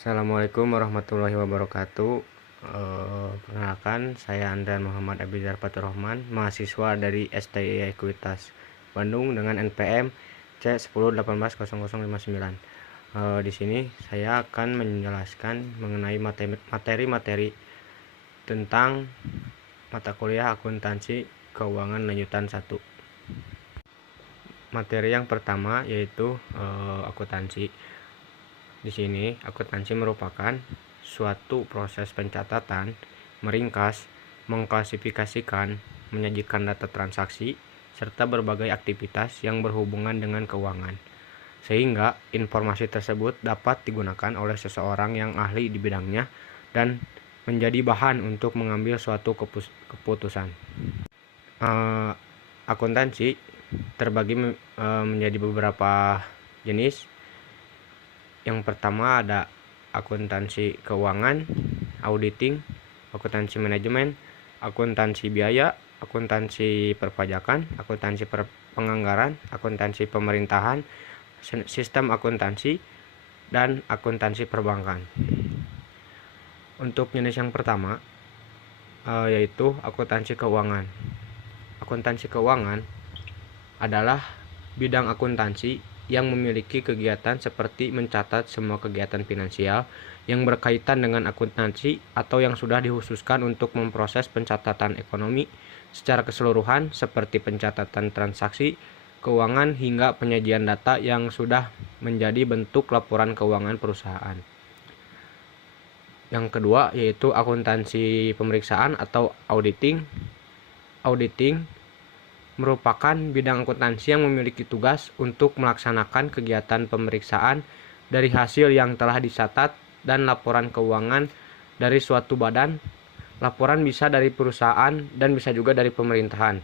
Assalamualaikum warahmatullahi wabarakatuh. Perkenalkan, saya Andrian Muhammad Abizar Faturrahman, mahasiswa dari STI Ekuitas Bandung dengan NPM C10180059. Di sini saya akan menjelaskan mengenai materi-materi tentang mata kuliah akuntansi keuangan lanjutan 1. Materi yang pertama yaitu akuntansi. Di sini, akuntansi merupakan suatu proses pencatatan, meringkas, mengklasifikasikan, menyajikan data transaksi, serta berbagai aktivitas yang berhubungan dengan keuangan, sehingga informasi tersebut dapat digunakan oleh seseorang yang ahli di bidangnya dan menjadi bahan untuk mengambil suatu keputusan. Akuntansi terbagi menjadi beberapa jenis. Yang pertama ada akuntansi keuangan, auditing, akuntansi manajemen, akuntansi biaya, akuntansi perpajakan, akuntansi penganggaran, akuntansi pemerintahan, sistem akuntansi, dan akuntansi perbankan. Untuk jenis yang pertama yaitu akuntansi keuangan. Akuntansi keuangan adalah bidang akuntansi yang memiliki kegiatan seperti mencatat semua kegiatan finansial yang berkaitan dengan akuntansi atau yang sudah dikhususkan untuk memproses pencatatan ekonomi secara keseluruhan seperti pencatatan transaksi keuangan hingga penyajian data yang sudah menjadi bentuk laporan keuangan perusahaan. Yang kedua yaitu akuntansi pemeriksaan atau auditing. Auditing merupakan bidang akuntansi yang memiliki tugas untuk melaksanakan kegiatan pemeriksaan dari hasil yang telah dicatat dan laporan keuangan dari suatu badan. Laporan bisa dari perusahaan dan bisa juga dari pemerintahan.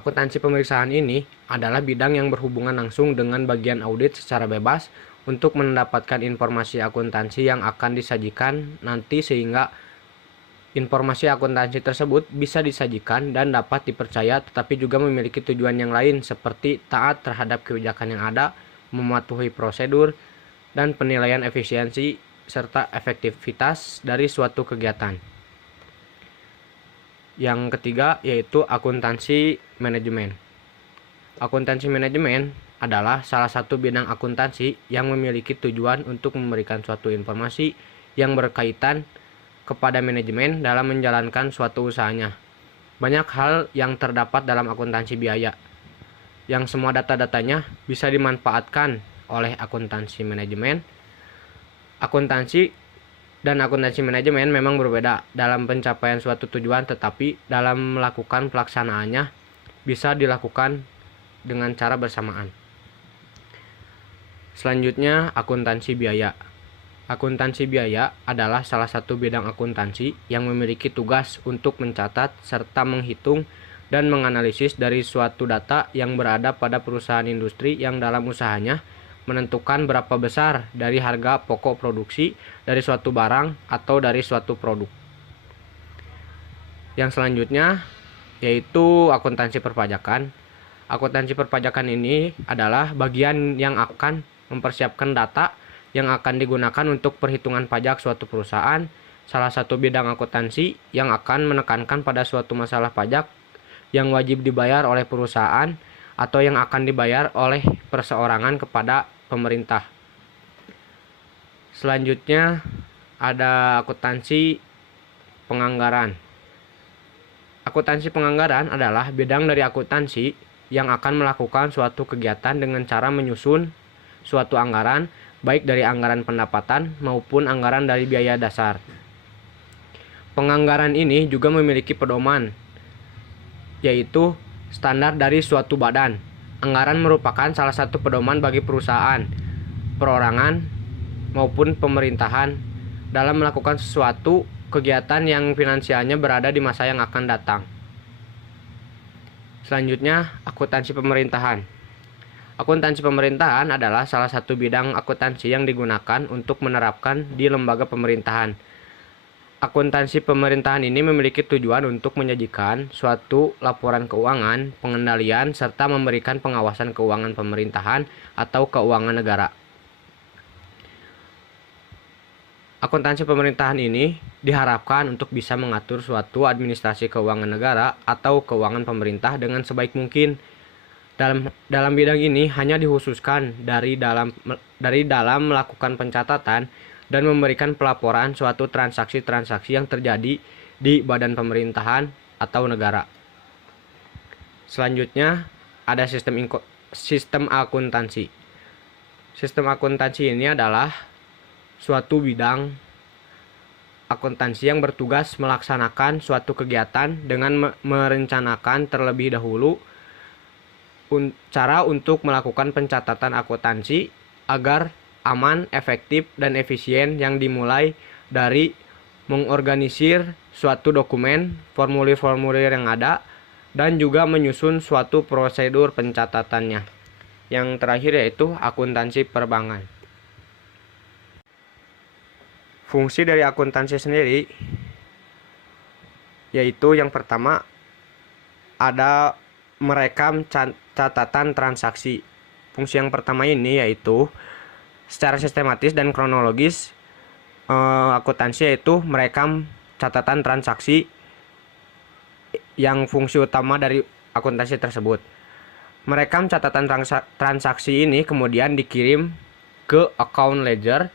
Akuntansi pemeriksaan ini adalah bidang yang berhubungan langsung dengan bagian audit secara bebas untuk mendapatkan informasi akuntansi yang akan disajikan nanti sehingga informasi akuntansi tersebut bisa disajikan dan dapat dipercaya tetapi juga memiliki tujuan yang lain seperti taat terhadap kebijakan yang ada, mematuhi prosedur, dan penilaian efisiensi serta efektivitas dari suatu kegiatan. Yang ketiga yaitu akuntansi manajemen. Akuntansi manajemen adalah salah satu bidang akuntansi yang memiliki tujuan untuk memberikan suatu informasi yang berkaitan kepada manajemen dalam menjalankan suatu usahanya. Banyak hal yang terdapat dalam akuntansi biaya, yang semua data-datanya bisa dimanfaatkan oleh akuntansi manajemen. Akuntansi dan akuntansi manajemen memang berbeda dalam pencapaian suatu tujuan, tetapi dalam melakukan pelaksanaannya bisa dilakukan dengan cara bersamaan. Selanjutnya, akuntansi biaya. Akuntansi biaya adalah salah satu bidang akuntansi yang memiliki tugas untuk mencatat serta menghitung dan menganalisis dari suatu data yang berada pada perusahaan industri yang dalam usahanya menentukan berapa besar dari harga pokok produksi dari suatu barang atau dari suatu produk. Yang selanjutnya yaitu akuntansi perpajakan. Akuntansi perpajakan ini adalah bagian yang akan mempersiapkan data yang akan digunakan untuk perhitungan pajak suatu perusahaan. Salah satu bidang akuntansi yang akan menekankan pada suatu masalah pajak yang wajib dibayar oleh perusahaan atau yang akan dibayar oleh perseorangan kepada pemerintah. Selanjutnya ada akuntansi penganggaran. Akuntansi penganggaran adalah bidang dari akuntansi yang akan melakukan suatu kegiatan dengan cara menyusun suatu anggaran baik dari anggaran pendapatan maupun anggaran dari biaya dasar. Penganggaran ini juga memiliki pedoman, yaitu standar dari suatu badan. Anggaran merupakan salah satu pedoman bagi perusahaan, perorangan, maupun pemerintahan dalam melakukan sesuatu kegiatan yang finansialnya berada di masa yang akan datang. Selanjutnya, akuntansi pemerintahan. Akuntansi pemerintahan adalah salah satu bidang akuntansi yang digunakan untuk menerapkan di lembaga pemerintahan. Akuntansi pemerintahan ini memiliki tujuan untuk menyajikan suatu laporan keuangan, pengendalian, serta memberikan pengawasan keuangan pemerintahan atau keuangan negara. Akuntansi pemerintahan ini diharapkan untuk bisa mengatur suatu administrasi keuangan negara atau keuangan pemerintah dengan sebaik mungkin. Dalam bidang ini hanya dikhususkan dari dalam melakukan pencatatan dan memberikan pelaporan suatu transaksi-transaksi yang terjadi di badan pemerintahan atau negara. Selanjutnya ada sistem akuntansi. Sistem akuntansi ini adalah suatu bidang akuntansi yang bertugas melaksanakan suatu kegiatan dengan merencanakan terlebih dahulu cara untuk melakukan pencatatan akuntansi agar aman, efektif, dan efisien, yang dimulai dari mengorganisir suatu dokumen, formulir-formulir yang ada, dan juga menyusun suatu prosedur pencatatannya. Yang terakhir yaitu akuntansi perbankan. Fungsi dari akuntansi sendiri yaitu yang pertama ada merekam catatan transaksi. Fungsi yang pertama ini yaitu secara sistematis dan kronologis akuntansi yaitu merekam catatan transaksi yang fungsi utama dari akuntansi tersebut. Merekam catatan transaksi ini kemudian dikirim ke account ledger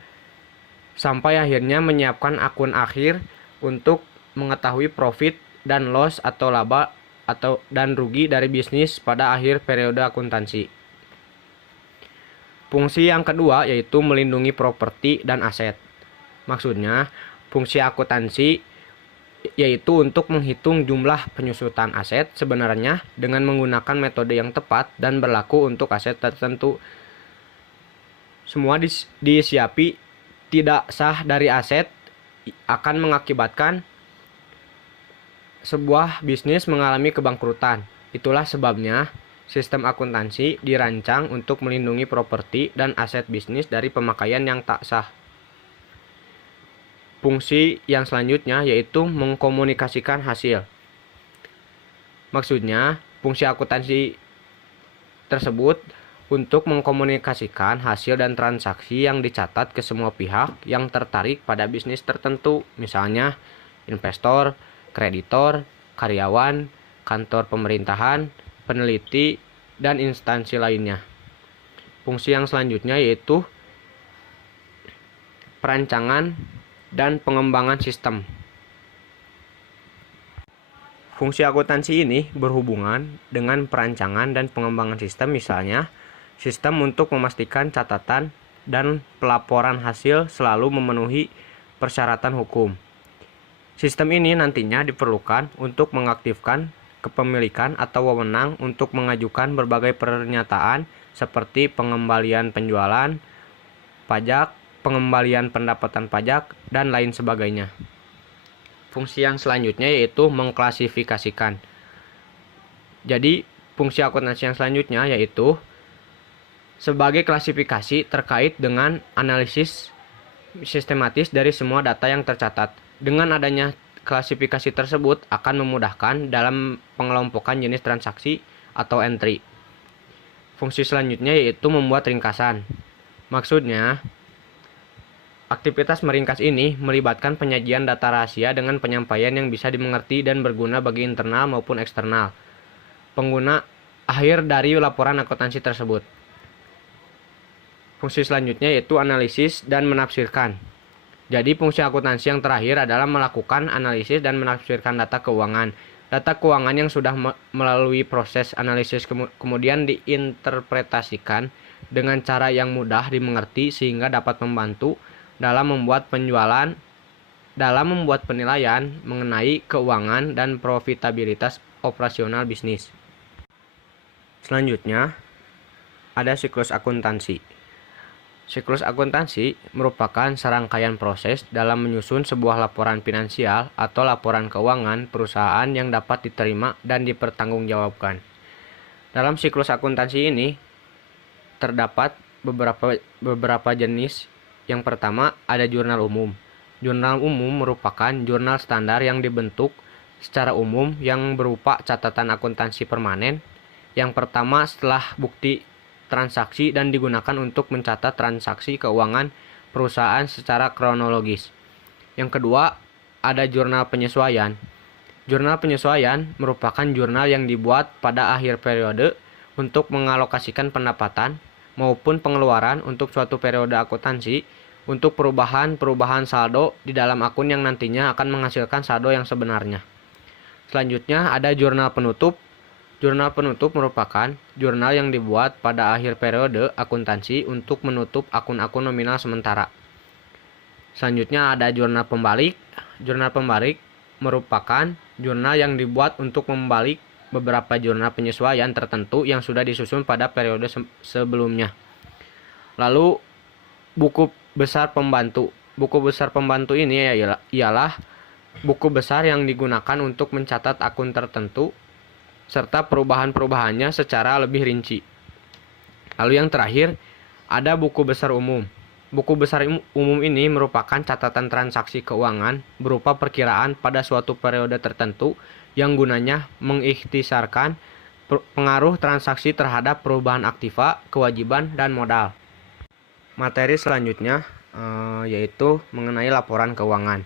sampai akhirnya menyiapkan akun akhir untuk mengetahui profit dan loss atau laba dan rugi dari bisnis pada akhir periode akuntansi. Fungsi yang kedua yaitu melindungi properti dan aset. Maksudnya, fungsi akuntansi yaitu untuk menghitung jumlah penyusutan aset sebenarnya dengan menggunakan metode yang tepat dan berlaku untuk aset tertentu. Semua disiapi tidak sah dari aset akan mengakibatkan sebuah bisnis mengalami kebangkrutan. Itulah sebabnya sistem akuntansi dirancang untuk melindungi properti dan aset bisnis dari pemakaian yang tak sah. Fungsi yang selanjutnya yaitu mengkomunikasikan hasil. Maksudnya, fungsi akuntansi tersebut untuk mengkomunikasikan hasil dan transaksi yang dicatat ke semua pihak yang tertarik pada bisnis tertentu, misalnya investor, kreditor, karyawan, kantor pemerintahan, peneliti, dan instansi lainnya. Fungsi yang selanjutnya yaitu perancangan dan pengembangan sistem. Fungsi akuntansi ini berhubungan dengan perancangan dan pengembangan sistem, misalnya sistem untuk memastikan catatan dan pelaporan hasil selalu memenuhi persyaratan hukum. Sistem ini nantinya diperlukan untuk mengaktifkan kepemilikan atau wewenang untuk mengajukan berbagai pernyataan seperti pengembalian penjualan, pajak, pengembalian pendapatan pajak, dan lain sebagainya. Fungsi yang selanjutnya yaitu mengklasifikasikan. Jadi, fungsi akuntansi yang selanjutnya yaitu sebagai klasifikasi terkait dengan analisis sistematis dari semua data yang tercatat. Dengan adanya klasifikasi tersebut akan memudahkan dalam pengelompokan jenis transaksi atau entry. Fungsi selanjutnya yaitu membuat ringkasan. Maksudnya, aktivitas meringkas ini melibatkan penyajian data rahasia dengan penyampaian yang bisa dimengerti dan berguna bagi internal maupun eksternal pengguna akhir dari laporan akuntansi tersebut. Fungsi selanjutnya yaitu analisis dan menafsirkan. Jadi fungsi akuntansi yang terakhir adalah melakukan analisis dan menafsirkan data keuangan. Data keuangan yang sudah melalui proses analisis kemudian diinterpretasikan dengan cara yang mudah dimengerti sehingga dapat membantu dalam membuat penilaian mengenai keuangan dan profitabilitas operasional bisnis. Selanjutnya, ada siklus akuntansi. Siklus akuntansi merupakan serangkaian proses dalam menyusun sebuah laporan finansial atau laporan keuangan perusahaan yang dapat diterima dan dipertanggungjawabkan. Dalam siklus akuntansi ini terdapat beberapa jenis. Yang pertama ada jurnal umum. Jurnal umum merupakan jurnal standar yang dibentuk secara umum yang berupa catatan akuntansi permanen. Yang pertama setelah bukti transaksi dan digunakan untuk mencatat transaksi keuangan perusahaan secara kronologis. Yang kedua, ada jurnal penyesuaian. Jurnal penyesuaian merupakan jurnal yang dibuat pada akhir periode untuk mengalokasikan pendapatan maupun pengeluaran untuk suatu periode akuntansi untuk perubahan saldo di dalam akun yang nantinya akan menghasilkan saldo yang sebenarnya. Selanjutnya ada jurnal penutup. Jurnal penutup merupakan jurnal yang dibuat pada akhir periode akuntansi untuk menutup akun-akun nominal sementara. Selanjutnya ada jurnal pembalik. Jurnal pembalik merupakan jurnal yang dibuat untuk membalik beberapa jurnal penyesuaian tertentu yang sudah disusun pada periode sebelumnya. Lalu buku besar pembantu. Buku besar pembantu ini ialah buku besar yang digunakan untuk mencatat akun tertentu serta perubahan-perubahannya secara lebih rinci. Lalu yang terakhir, ada buku besar umum. Buku besar umum ini merupakan catatan transaksi keuangan berupa perkiraan pada suatu periode tertentu yang gunanya mengikhtisarkan pengaruh transaksi terhadap perubahan aktiva, kewajiban, dan modal. Materi selanjutnya yaitu mengenai laporan keuangan.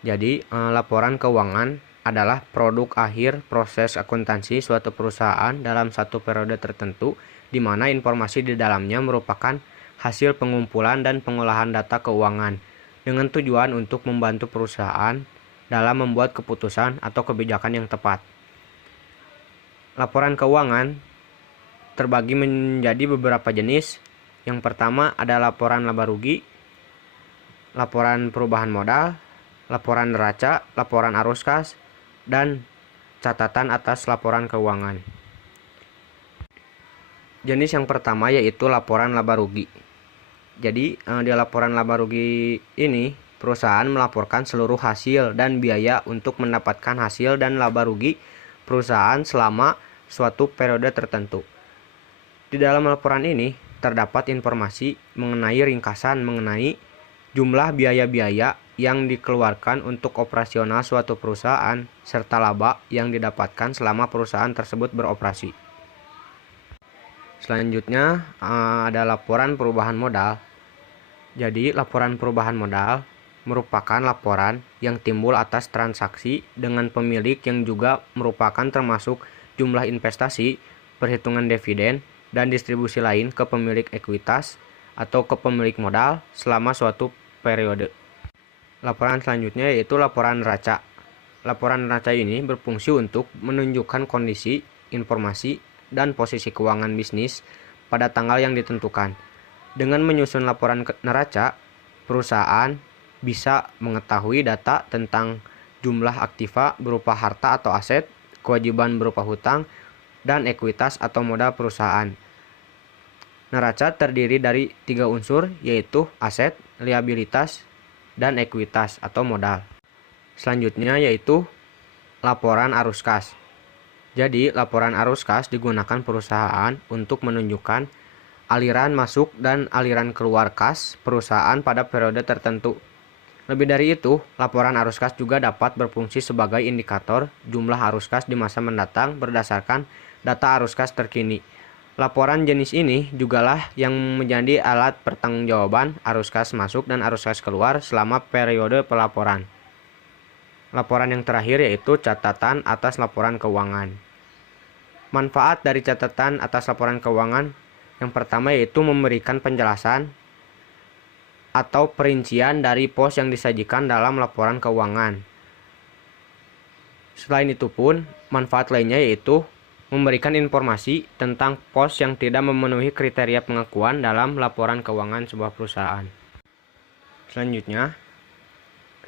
Jadi, laporan keuangan adalah produk akhir proses akuntansi suatu perusahaan dalam satu periode tertentu, di mana informasi di dalamnya merupakan hasil pengumpulan dan pengolahan data keuangan dengan tujuan untuk membantu perusahaan dalam membuat keputusan atau kebijakan yang tepat. Laporan keuangan terbagi menjadi beberapa jenis. Yang pertama ada laporan laba rugi, laporan perubahan modal, laporan neraca, laporan arus kas, dan catatan atas laporan keuangan. Jenis yang pertama yaitu laporan laba rugi. Jadi di laporan laba rugi ini perusahaan melaporkan seluruh hasil dan biaya untuk mendapatkan hasil dan laba rugi perusahaan selama suatu periode tertentu. Di dalam laporan ini terdapat informasi mengenai ringkasan mengenai jumlah biaya-biaya yang dikeluarkan untuk operasional suatu perusahaan serta laba yang didapatkan selama perusahaan tersebut beroperasi. Selanjutnya ada laporan perubahan modal. Jadi laporan perubahan modal merupakan laporan yang timbul atas transaksi dengan pemilik yang juga merupakan termasuk jumlah investasi, perhitungan dividen, dan distribusi lain ke pemilik ekuitas atau ke pemilik modal selama suatu periode. Laporan selanjutnya yaitu laporan neraca. Laporan neraca ini berfungsi untuk menunjukkan kondisi, informasi, dan posisi keuangan bisnis pada tanggal yang ditentukan. Dengan menyusun laporan neraca, perusahaan bisa mengetahui data tentang jumlah aktiva berupa harta atau aset, kewajiban berupa hutang, dan ekuitas atau modal perusahaan. Neraca terdiri dari 3 unsur yaitu aset, liabilitas, dan ekuitas atau modal. Selanjutnya yaitu laporan arus kas. Jadi laporan arus kas digunakan perusahaan untuk menunjukkan aliran masuk dan aliran keluar kas perusahaan pada periode tertentu. Lebih dari itu, laporan arus kas juga dapat berfungsi sebagai indikator jumlah arus kas di masa mendatang berdasarkan data arus kas terkini. Laporan jenis ini jugalah yang menjadi alat pertanggungjawaban arus kas masuk dan arus kas keluar selama periode pelaporan. Laporan yang terakhir yaitu catatan atas laporan keuangan. Manfaat dari catatan atas laporan keuangan yang pertama yaitu memberikan penjelasan atau perincian dari pos yang disajikan dalam laporan keuangan. Selain itu pun, manfaat lainnya yaitu memberikan informasi tentang pos yang tidak memenuhi kriteria pengakuan dalam laporan keuangan sebuah perusahaan. Selanjutnya,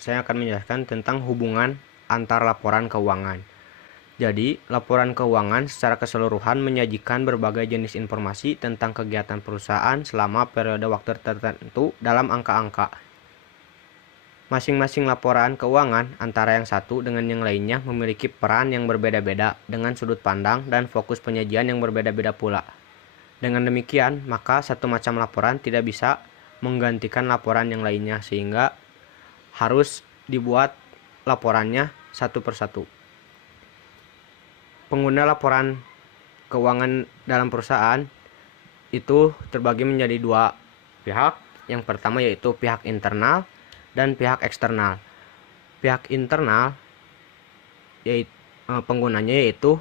saya akan menjelaskan tentang hubungan antar laporan keuangan. Jadi, laporan keuangan secara keseluruhan menyajikan berbagai jenis informasi tentang kegiatan perusahaan selama periode waktu tertentu dalam angka-angka. Masing-masing laporan keuangan antara yang satu dengan yang lainnya memiliki peran yang berbeda-beda dengan sudut pandang dan fokus penyajian yang berbeda-beda pula. Dengan demikian, maka satu macam laporan tidak bisa menggantikan laporan yang lainnya sehingga harus dibuat laporannya satu persatu. Pengguna laporan keuangan dalam perusahaan itu terbagi menjadi 2 pihak. Yang pertama yaitu pihak internal dan pihak eksternal. Pihak internal yaitu penggunanya yaitu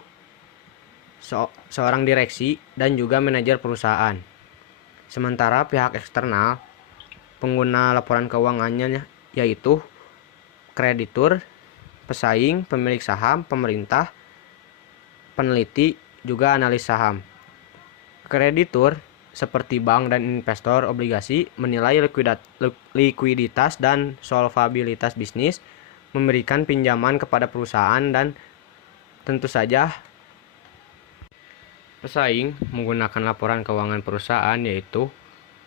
seorang direksi dan juga manajer perusahaan. Sementara pihak eksternal pengguna laporan keuangannya yaitu kreditur, pesaing, pemilik saham, pemerintah, peneliti, juga analis saham. Kreditur seperti bank dan investor obligasi menilai likuiditas dan solvabilitas bisnis, memberikan pinjaman kepada perusahaan, dan tentu saja pesaing menggunakan laporan keuangan perusahaan yaitu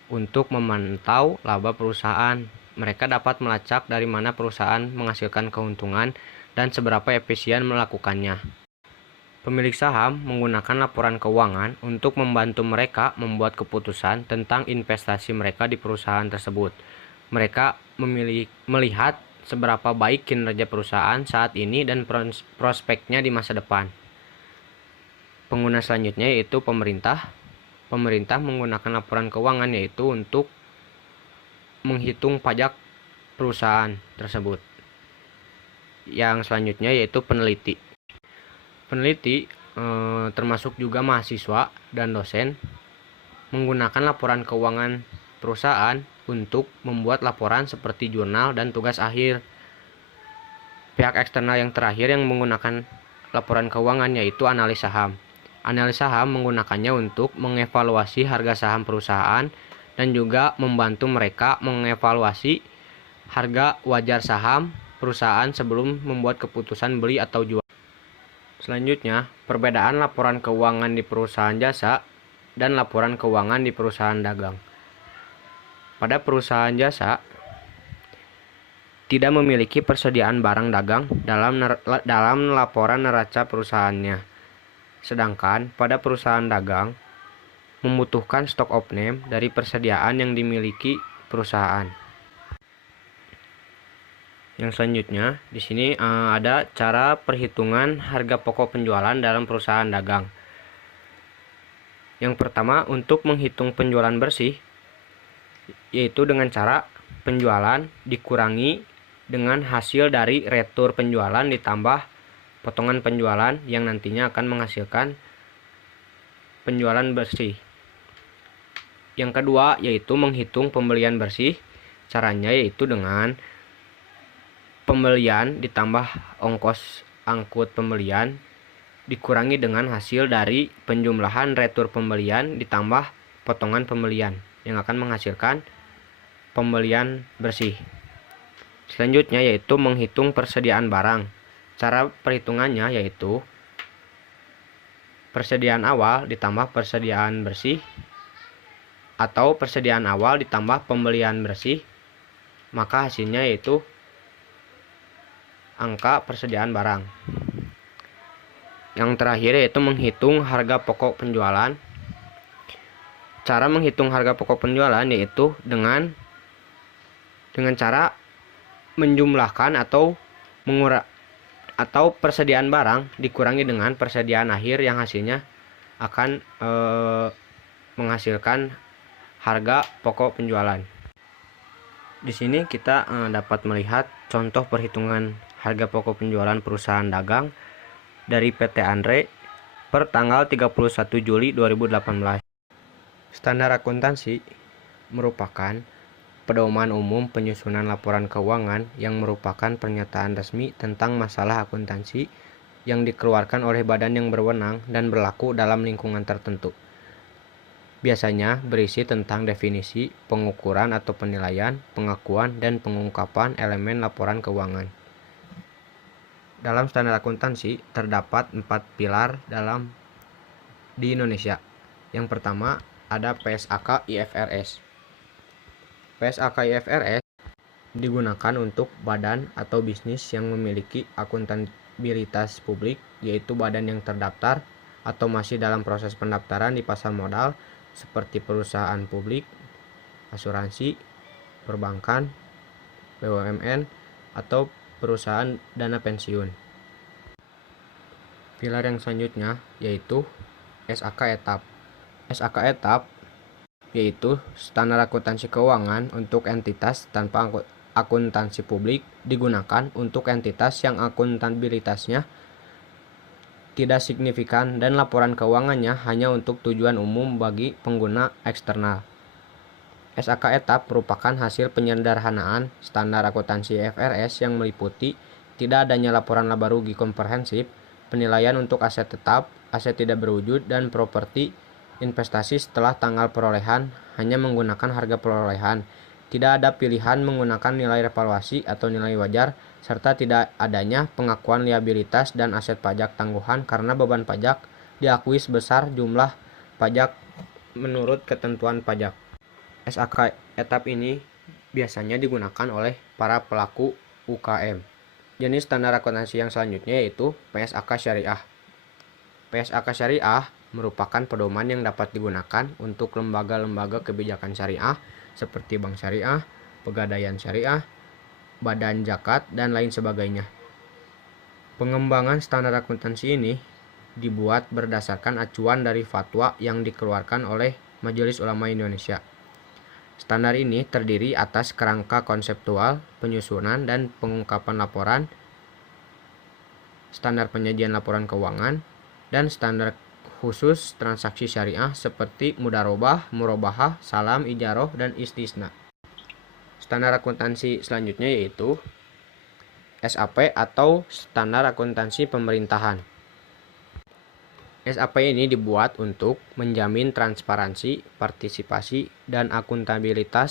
untuk memantau laba perusahaan. Mereka dapat melacak dari mana perusahaan menghasilkan keuntungan dan seberapa efisien melakukannya. Pemilik saham menggunakan laporan keuangan untuk membantu mereka membuat keputusan tentang investasi mereka di perusahaan tersebut. Mereka melihat seberapa baik kinerja perusahaan saat ini dan prospeknya di masa depan. Pengguna selanjutnya yaitu pemerintah. Pemerintah menggunakan laporan keuangan yaitu untuk menghitung pajak perusahaan tersebut. Yang selanjutnya yaitu peneliti. Peneliti termasuk juga mahasiswa dan dosen menggunakan laporan keuangan perusahaan untuk membuat laporan seperti jurnal dan tugas akhir. Pihak eksternal yang terakhir yang menggunakan laporan keuangan yaitu analis saham. Analis saham menggunakannya untuk mengevaluasi harga saham perusahaan dan juga membantu mereka mengevaluasi harga wajar saham perusahaan sebelum membuat keputusan beli atau jual. Selanjutnya, perbedaan laporan keuangan di perusahaan jasa dan laporan keuangan di perusahaan dagang. Pada perusahaan jasa, tidak memiliki persediaan barang dagang dalam laporan neraca perusahaannya. Sedangkan pada perusahaan dagang, membutuhkan stock of name dari persediaan yang dimiliki perusahaan. Yang selanjutnya, di sini ada cara perhitungan harga pokok penjualan dalam perusahaan dagang. Yang pertama, untuk menghitung penjualan bersih, yaitu dengan cara penjualan dikurangi dengan hasil dari retur penjualan ditambah potongan penjualan yang nantinya akan menghasilkan penjualan bersih. Yang kedua, yaitu menghitung pembelian bersih. Caranya yaitu dengan pembelian ditambah ongkos angkut pembelian dikurangi dengan hasil dari penjumlahan retur pembelian ditambah potongan pembelian yang akan menghasilkan pembelian bersih. Selanjutnya yaitu menghitung persediaan barang. Cara perhitungannya yaitu persediaan awal ditambah persediaan bersih atau persediaan awal ditambah pembelian bersih, maka hasilnya yaitu angka persediaan barang. Yang terakhir yaitu menghitung harga pokok penjualan. Cara menghitung harga pokok penjualan yaitu dengan cara menjumlahkan atau persediaan barang dikurangi dengan persediaan akhir yang hasilnya akan menghasilkan harga pokok penjualan. Di sini kita dapat melihat contoh perhitungan harga pokok penjualan perusahaan dagang dari PT Andre per tanggal 31 Juli 2018. Standar akuntansi merupakan pedoman umum penyusunan laporan keuangan yang merupakan pernyataan resmi tentang masalah akuntansi yang dikeluarkan oleh badan yang berwenang dan berlaku dalam lingkungan tertentu. Biasanya berisi tentang definisi, pengukuran atau penilaian, pengakuan, dan pengungkapan elemen laporan keuangan. Dalam standar akuntansi terdapat 4 pilar di Indonesia. Yang pertama ada PSAK IFRS. PSAK IFRS digunakan untuk badan atau bisnis yang memiliki akuntabilitas publik, yaitu badan yang terdaftar atau masih dalam proses pendaftaran di pasar modal seperti perusahaan publik, asuransi, perbankan, BUMN, atau perusahaan dana pensiun. Pilar yang selanjutnya yaitu SAK etap. SAK etap yaitu standar akuntansi keuangan untuk entitas tanpa akuntansi publik digunakan untuk entitas yang akuntabilitasnya tidak signifikan dan laporan keuangannya hanya untuk tujuan umum bagi pengguna eksternal. SAK etap merupakan hasil penyederhanaan standar akuntansi IFRS yang meliputi tidak adanya laporan laba rugi komprehensif, penilaian untuk aset tetap, aset tidak berwujud, dan properti investasi setelah tanggal perolehan hanya menggunakan harga perolehan. Tidak ada pilihan menggunakan nilai revaluasi atau nilai wajar, serta tidak adanya pengakuan liabilitas dan aset pajak tangguhan karena beban pajak diakui sebesar jumlah pajak menurut ketentuan pajak. SAK etap ini biasanya digunakan oleh para pelaku UKM. Jenis standar akuntansi yang selanjutnya yaitu PSAK Syariah. PSAK Syariah merupakan pedoman yang dapat digunakan untuk lembaga-lembaga kebijakan syariah seperti bank syariah, pegadaian syariah, badan zakat, dan lain sebagainya. Pengembangan standar akuntansi ini dibuat berdasarkan acuan dari fatwa yang dikeluarkan oleh Majelis Ulama Indonesia. Standar ini terdiri atas kerangka konseptual, penyusunan dan pengungkapan laporan, standar penyajian laporan keuangan, dan standar khusus transaksi syariah seperti mudharabah, murabahah, salam, ijaroh, dan istisna. Standar akuntansi selanjutnya yaitu SAP atau Standar Akuntansi Pemerintahan. SAP ini dibuat untuk menjamin transparansi, partisipasi, dan akuntabilitas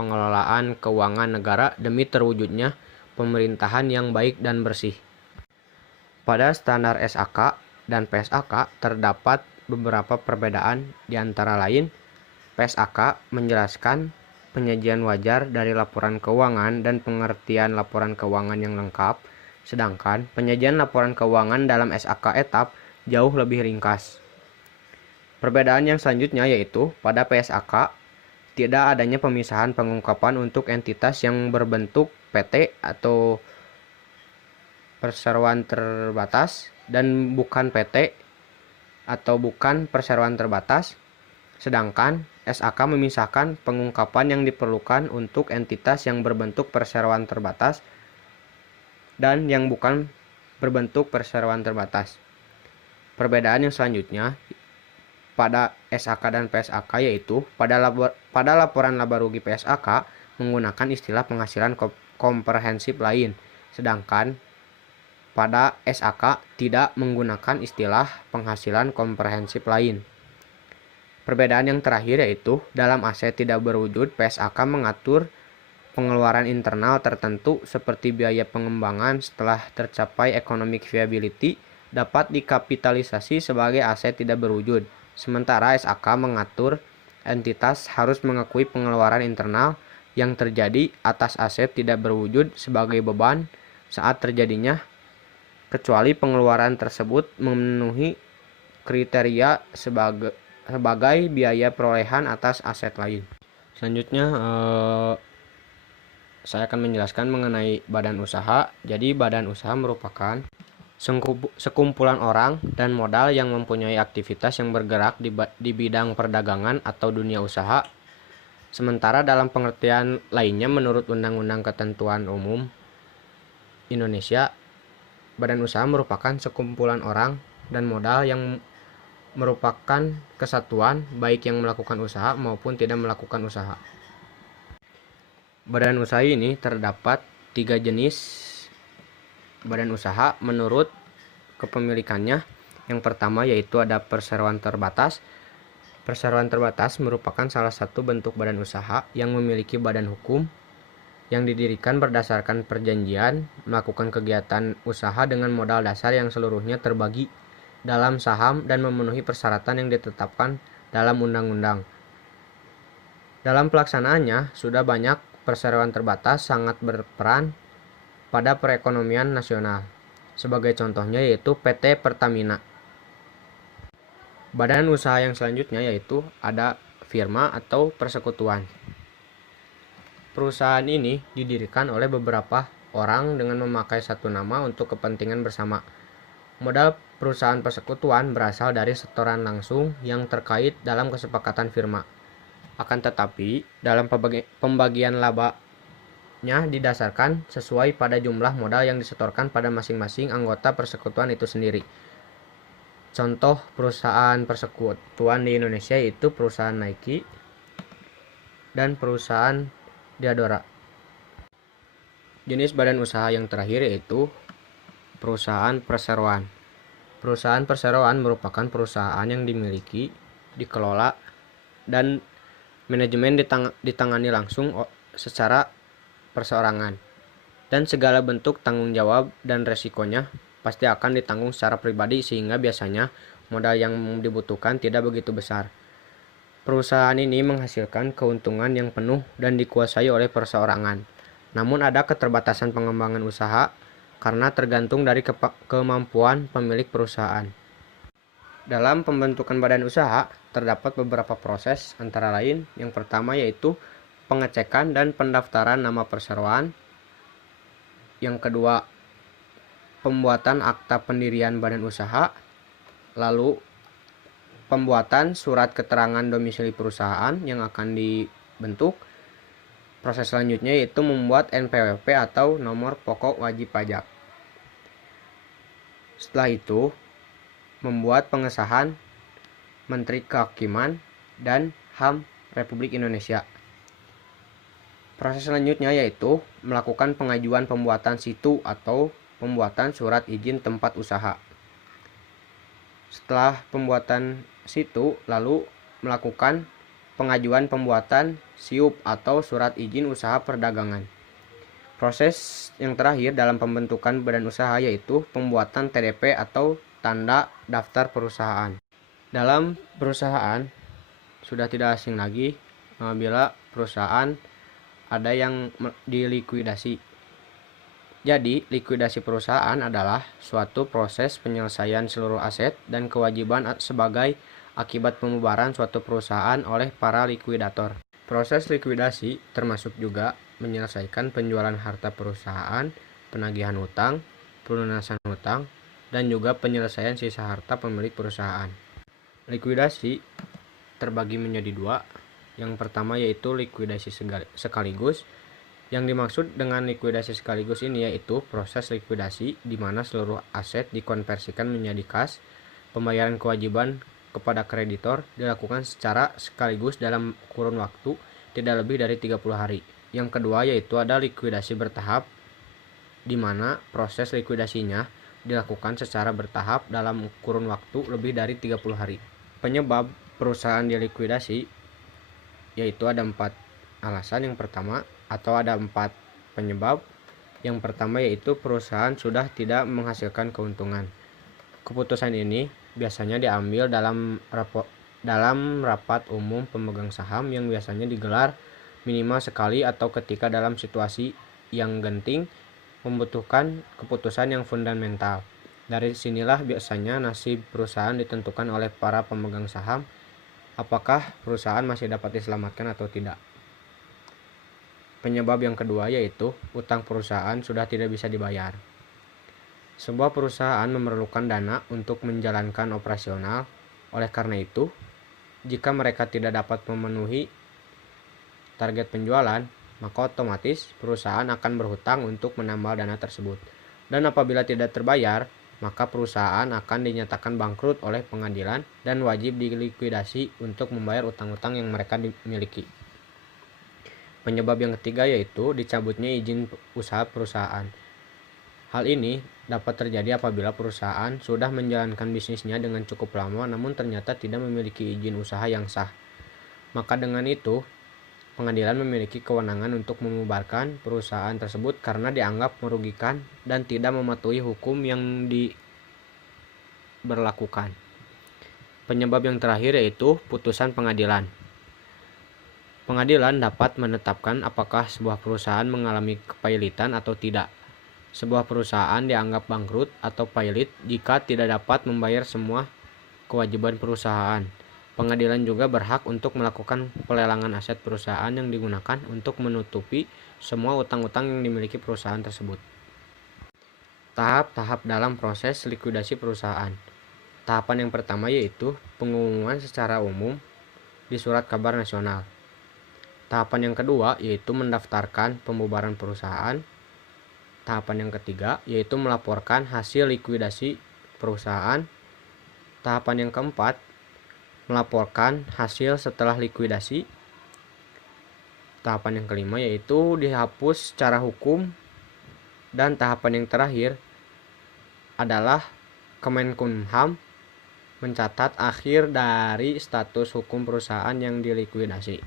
pengelolaan keuangan negara demi terwujudnya pemerintahan yang baik dan bersih. Pada standar SAK dan PSAK terdapat beberapa perbedaan, di antara lain PSAK menjelaskan penyajian wajar dari laporan keuangan dan pengertian laporan keuangan yang lengkap, sedangkan penyajian laporan keuangan dalam SAK etap jauh lebih ringkas. Perbedaan yang selanjutnya yaitu pada PSAK tidak adanya pemisahan pengungkapan untuk entitas yang berbentuk PT atau perseroan terbatas dan bukan PT atau bukan perseroan terbatas, sedangkan SAK memisahkan pengungkapan yang diperlukan untuk entitas yang berbentuk perseroan terbatas dan yang bukan berbentuk perseroan terbatas. Perbedaan yang selanjutnya pada SAK dan PSAK yaitu pada laporan laba rugi PSAK menggunakan istilah penghasilan komprehensif lain, sedangkan pada SAK tidak menggunakan istilah penghasilan komprehensif lain. Perbedaan yang terakhir yaitu dalam aset tidak berwujud PSAK mengatur pengeluaran internal tertentu seperti biaya pengembangan setelah tercapai economic viability dapat dikapitalisasi sebagai aset tidak berwujud, sementara SAK mengatur entitas harus mengakui pengeluaran internal yang terjadi atas aset tidak berwujud sebagai beban saat terjadinya, kecuali pengeluaran tersebut memenuhi kriteria sebagai biaya perolehan atas aset lain. Selanjutnya saya akan menjelaskan mengenai badan usaha. Jadi badan usaha merupakan sekumpulan orang dan modal yang mempunyai aktivitas yang bergerak di bidang perdagangan atau dunia usaha. Sementara dalam pengertian lainnya menurut Undang-Undang Ketentuan Umum Indonesia, badan usaha merupakan sekumpulan orang dan modal yang merupakan kesatuan baik yang melakukan usaha maupun tidak melakukan usaha. Badan usaha ini terdapat 3 jenis badan usaha menurut kepemilikannya. Yang pertama yaitu ada perseroan terbatas. Perseroan terbatas merupakan salah satu bentuk badan usaha yang memiliki badan hukum yang didirikan berdasarkan perjanjian melakukan kegiatan usaha dengan modal dasar yang seluruhnya terbagi dalam saham dan memenuhi persyaratan yang ditetapkan dalam undang-undang. Dalam pelaksanaannya, sudah banyak perseroan terbatas sangat berperan pada perekonomian nasional. Sebagai contohnya yaitu PT Pertamina. Badan usaha yang selanjutnya yaitu ada firma atau persekutuan. Perusahaan ini didirikan oleh beberapa orang dengan memakai satu nama untuk kepentingan bersama. Modal perusahaan persekutuan berasal dari setoran langsung yang terkait dalam kesepakatan firma. Akan tetapi, dalam pembagian labanya didasarkan sesuai pada jumlah modal yang disetorkan pada masing-masing anggota persekutuan itu sendiri. Contoh perusahaan persekutuan di Indonesia yaitu perusahaan Nike dan perusahaan Diadora. Jenis badan usaha yang terakhir yaitu perusahaan perseroan. Perusahaan perseroan merupakan perusahaan yang dimiliki, dikelola, dan manajemen ditangani langsung secara perseorangan. Dan segala bentuk tanggung jawab dan resikonya pasti akan ditanggung secara pribadi sehingga biasanya modal yang dibutuhkan tidak begitu besar. Perusahaan ini menghasilkan keuntungan yang penuh dan dikuasai oleh perseorangan. Namun ada keterbatasan pengembangan usaha karena tergantung dari kemampuan pemilik perusahaan. Dalam pembentukan badan usaha terdapat beberapa proses, antara lain yang pertama yaitu pengecekan dan pendaftaran nama perseroan. Yang kedua, pembuatan akta pendirian badan usaha. Lalu pembuatan surat keterangan domisili perusahaan yang akan dibentuk. Proses selanjutnya yaitu membuat NPWP atau nomor pokok wajib pajak. Setelah itu, membuat pengesahan Menteri Kehakiman dan HAM Republik Indonesia. Proses selanjutnya yaitu melakukan pengajuan pembuatan situ atau pembuatan surat izin tempat usaha. Setelah pembuatan situ, lalu melakukan pengajuan pembuatan SIUP atau surat izin usaha perdagangan. Proses yang terakhir dalam pembentukan badan usaha yaitu pembuatan TDP atau tanda daftar perusahaan. Dalam perusahaan sudah tidak asing lagi bila perusahaan ada yang dilikuidasi. Jadi, likuidasi perusahaan adalah suatu proses penyelesaian seluruh aset dan kewajiban sebagai akibat pembubaran suatu perusahaan oleh para likuidator. Proses likuidasi termasuk juga menyelesaikan penjualan harta perusahaan, penagihan hutang, pelunasan hutang, dan juga penyelesaian sisa harta pemilik perusahaan. Likuidasi terbagi menjadi dua. Yang pertama yaitu likuidasi sekaligus. Yang dimaksud dengan likuidasi sekaligus ini yaitu proses likuidasi di mana seluruh aset dikonversikan menjadi kas. Pembayaran kewajiban kepada kreditor dilakukan secara sekaligus dalam kurun waktu tidak lebih dari 30 hari. Yang kedua yaitu ada likuidasi bertahap di mana proses likuidasinya dilakukan secara bertahap dalam kurun waktu lebih dari 30 hari. Penyebab perusahaan dilikuidasi yaitu ada 4 alasan. Yang pertama atau ada 4 penyebab. Yang pertama yaitu perusahaan sudah tidak menghasilkan keuntungan. Keputusan ini biasanya diambil dalam rapat umum pemegang saham yang biasanya digelar minimal sekali atau ketika dalam situasi yang genting membutuhkan keputusan yang fundamental. Dari sinilah biasanya nasib perusahaan ditentukan oleh para pemegang saham, apakah perusahaan masih dapat diselamatkan atau tidak. Penyebab yang kedua yaitu utang perusahaan sudah tidak bisa dibayar. Sebuah perusahaan memerlukan dana untuk menjalankan operasional. Oleh karena itu, jika mereka tidak dapat memenuhi target penjualan, maka otomatis perusahaan akan berhutang untuk menambal dana tersebut. Dan apabila tidak terbayar, maka perusahaan akan dinyatakan bangkrut oleh pengadilan dan wajib dilikuidasi untuk membayar utang-utang yang mereka miliki. Penyebab yang ketiga yaitu dicabutnya izin usaha perusahaan. Hal ini dapat terjadi apabila perusahaan sudah menjalankan bisnisnya dengan cukup lama namun ternyata tidak memiliki izin usaha yang sah. Maka dengan itu, pengadilan memiliki kewenangan untuk membubarkan perusahaan tersebut karena dianggap merugikan dan tidak mematuhi hukum yang diberlakukan. Penyebab yang terakhir yaitu putusan pengadilan. Pengadilan dapat menetapkan apakah sebuah perusahaan mengalami kepailitan atau tidak. Sebuah perusahaan dianggap bangkrut atau pailit jika tidak dapat membayar semua kewajiban perusahaan. Pengadilan juga berhak untuk melakukan pelelangan aset perusahaan yang digunakan untuk menutupi semua utang-utang yang dimiliki perusahaan tersebut. Tahap-tahap dalam proses likuidasi perusahaan. Tahapan yang pertama yaitu pengumuman secara umum di surat kabar nasional. Tahapan yang kedua yaitu mendaftarkan pembubaran perusahaan. Tahapan yang ketiga yaitu melaporkan hasil likuidasi perusahaan. Tahapan yang keempat melaporkan hasil setelah likuidasi. Tahapan yang kelima yaitu dihapus secara hukum. Dan tahapan yang terakhir adalah Kemenkumham mencatat akhir dari status hukum perusahaan yang dilikuidasi.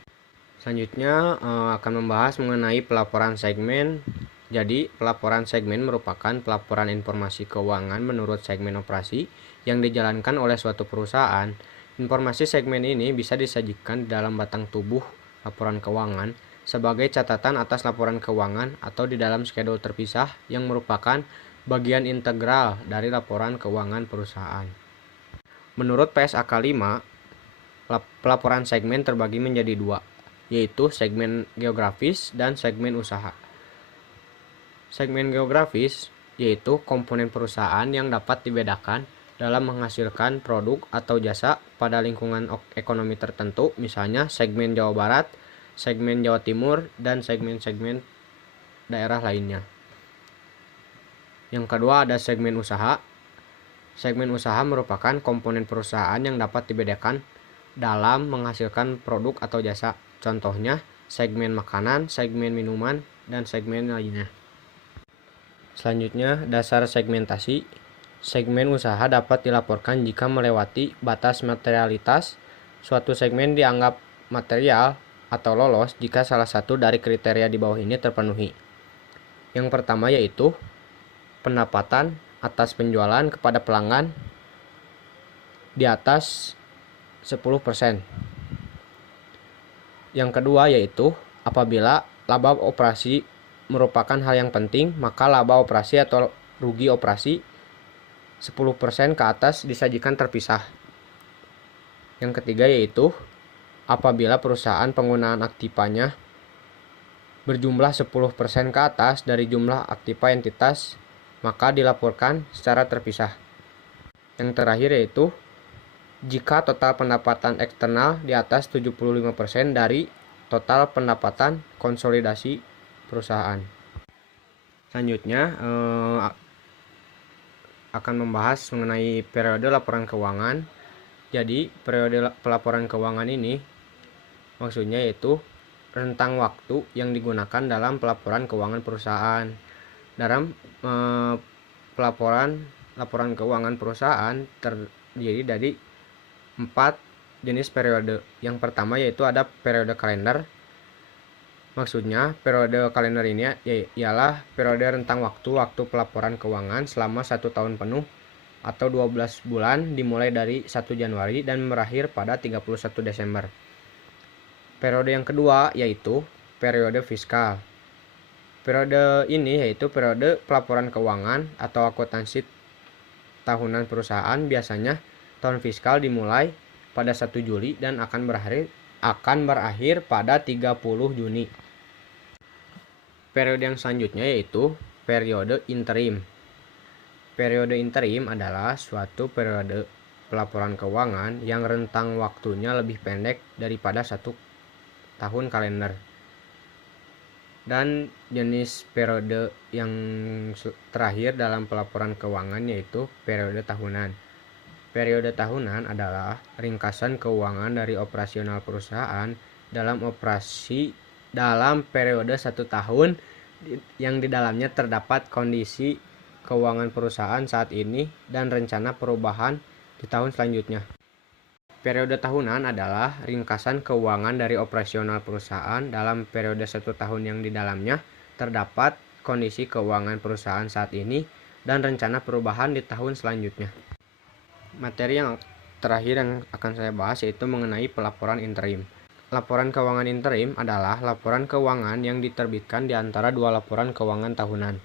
Selanjutnya akan membahas mengenai pelaporan segmen. Jadi, pelaporan segmen merupakan pelaporan informasi keuangan menurut segmen operasi yang dijalankan oleh suatu perusahaan. Informasi segmen ini bisa disajikan di dalam batang tubuh laporan keuangan sebagai catatan atas laporan keuangan atau di dalam skedul terpisah yang merupakan bagian integral dari laporan keuangan perusahaan. Menurut PSAK 5, pelaporan segmen terbagi menjadi dua, yaitu segmen geografis dan segmen usaha. Segmen geografis yaitu komponen perusahaan yang dapat dibedakan dalam menghasilkan produk atau jasa pada lingkungan ekonomi tertentu, misalnya segmen Jawa Barat, segmen Jawa Timur, dan segmen-segmen daerah lainnya. Yang kedua ada segmen usaha. Segmen usaha merupakan komponen perusahaan yang dapat dibedakan dalam menghasilkan produk atau jasa. Contohnya segmen makanan, segmen minuman, dan segmen lainnya. Selanjutnya, dasar segmentasi. Segmen usaha dapat dilaporkan jika melewati batas materialitas. Suatu segmen dianggap material atau lolos jika salah satu dari kriteria di bawah ini terpenuhi. Yang pertama yaitu pendapatan atas penjualan kepada pelanggan di atas 10%. Yang kedua yaitu apabila laba operasi merupakan hal yang penting, maka laba operasi atau rugi operasi 10% ke atas disajikan terpisah. Yang ketiga yaitu apabila perusahaan penggunaan aktivanya berjumlah 10% ke atas dari jumlah aktiva entitas, maka dilaporkan secara terpisah. Yang terakhir yaitu jika total pendapatan eksternal di atas 75% dari total pendapatan konsolidasi perusahaan. Selanjutnya akan membahas mengenai periode laporan keuangan. Jadi periode pelaporan keuangan ini maksudnya yaitu rentang waktu yang digunakan dalam pelaporan keuangan perusahaan. Dalam laporan keuangan perusahaan terdiri dari 4 jenis periode. Yang pertama yaitu ada periode kalender. Maksudnya periode kalender ini ialah periode rentang waktu pelaporan keuangan selama 1 tahun penuh atau 12 bulan dimulai dari 1 Januari dan berakhir pada 31 Desember. Periode yang kedua yaitu periode fiskal. Periode ini yaitu periode pelaporan keuangan atau akuntansi tahunan perusahaan. Biasanya tahun fiskal dimulai pada 1 Juli dan akan berakhir pada 30 Juni. Periode yang selanjutnya yaitu periode interim. Periode interim adalah suatu periode pelaporan keuangan yang rentang waktunya lebih pendek daripada 1 tahun kalender. Dan jenis periode yang terakhir dalam pelaporan keuangan yaitu periode tahunan. Periode tahunan adalah ringkasan keuangan dari operasional perusahaan dalam periode 1 tahun yang di dalamnya terdapat kondisi keuangan perusahaan saat ini dan rencana perubahan di tahun selanjutnya. Periode tahunan adalah ringkasan keuangan dari operasional perusahaan dalam periode 1 tahun yang di dalamnya terdapat kondisi keuangan perusahaan saat ini dan rencana perubahan di tahun selanjutnya. Materi yang terakhir yang akan saya bahas yaitu mengenai pelaporan interim. Laporan keuangan interim adalah laporan keuangan yang diterbitkan di antara 2 laporan keuangan tahunan.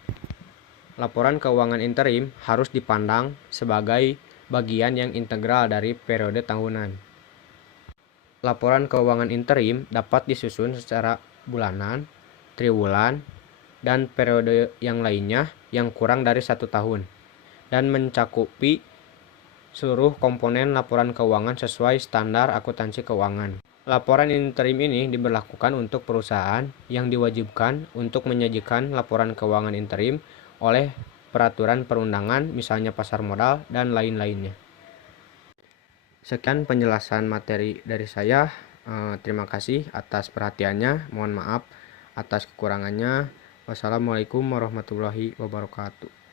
Laporan keuangan interim harus dipandang sebagai bagian yang integral dari periode tahunan. Laporan keuangan interim dapat disusun secara bulanan, triwulan, dan periode yang lainnya yang kurang dari 1 tahun, dan mencakupi seluruh komponen laporan keuangan sesuai standar akuntansi keuangan. Laporan interim ini diberlakukan untuk perusahaan yang diwajibkan untuk menyajikan laporan keuangan interim oleh peraturan perundangan, misalnya pasar modal dan lain-lainnya. Sekian penjelasan materi dari saya. Terima kasih atas perhatiannya. Mohon maaf atas kekurangannya. Wassalamualaikum warahmatullahi wabarakatuh.